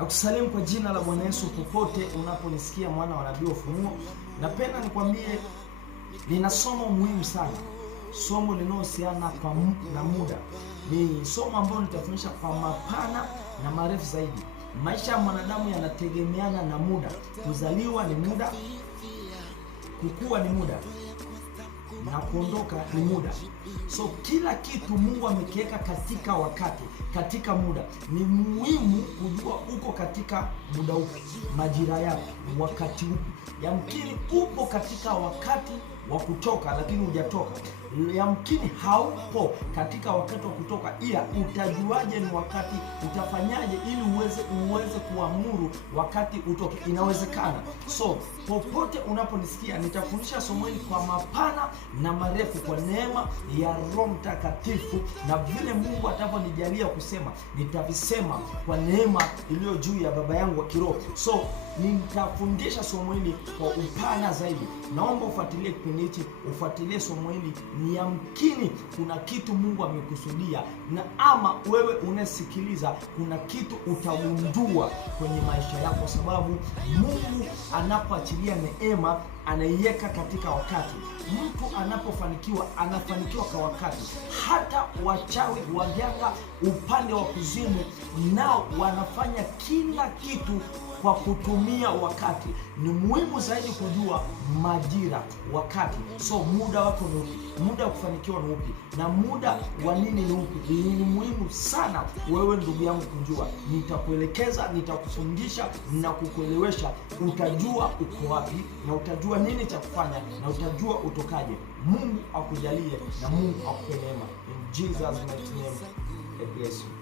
Nakusalimu kwa jina la Bwana Yesu popote unaponisikia mwana wa nabii Ufunuo. Napenda nikwambie nina somo muhimu sana. Somo linalohusiana na muda. Ni somo ambalo nitafundisha kwa mapana na marefu zaidi. Maisha ya mwanadamu yanategemeana na muda. Kuzaliwa ni muda, kukua ni muda, na kuondoka ni muda. So kila kitu Mungu amekiweka katika wakati, katika muda. Ni muhimu kujua uko katika muda upi, majira yako, wakati upi. Yamkini upo katika wakati wa kutoka lakini hujatoka. Yamkini haupo katika wakati wa kutoka, ila utajuaje ni wakati? Utafanyaje ili uweze kuamuru wakati utoke? Inawezekana. So popote unaponisikia, nitafundisha somo hili kwa mapana na marefu kwa neema ya Roho Mtakatifu, na vile Mungu atavonijalia kusema nitavisema kwa neema iliyo juu ya baba yangu wa kiroho. So nitafundisha somo hili kwa upana zaidi. Naomba ufuatilie kipindi hiki, ufuatilie somo hili. Ni yamkini kuna kitu Mungu amekusudia, na ama wewe unasikiliza kuna kitu utagundua kwenye maisha yako, sababu Mungu anapoachilia neema anaiweka katika wakati. Mtu anapofanikiwa anafanikiwa kwa wakati. Hata wachawi, waganga, upande wa kuzimu, nao wanafanya kila kitu kwa kutumia wakati. Ni muhimu zaidi kujua majira, wakati. So muda wako ni upi? Muda wa kufanikiwa ni upi? Na muda wa nini ni upi? Ni muhimu sana wewe ndugu yangu kujua. Nitakuelekeza, nitakufundisha na kukuelewesha. Utajua uko wapi, na utajua nini cha kufanya, na utajua utokaje. Mungu akujalie na Mungu akupe neema. In Jesus mighty name, God bless you.